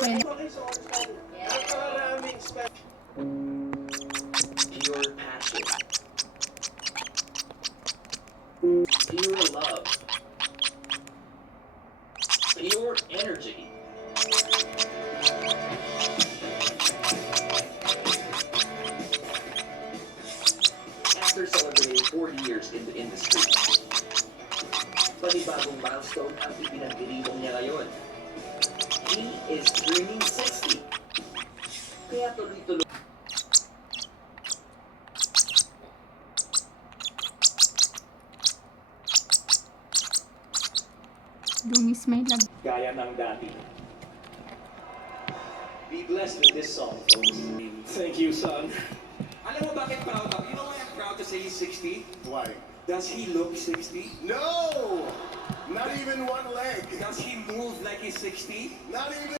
May Napakaraming special. Pure passion. Pure love. Pure energy. After celebrating 40 years in the industry, panibagong milestone ang ipinagdiribong niya ngayon. He is turning 60. Kaya tuloy-tuloy. dungis may lag. Gaya ng dati. Be blessed with this song, folks. Thank you, son. Alam mo bakit proud ako? You know why I'm proud to say he's 60? Why? Does he look 60? No! Not even one leg. Does he move like he's 60? Not even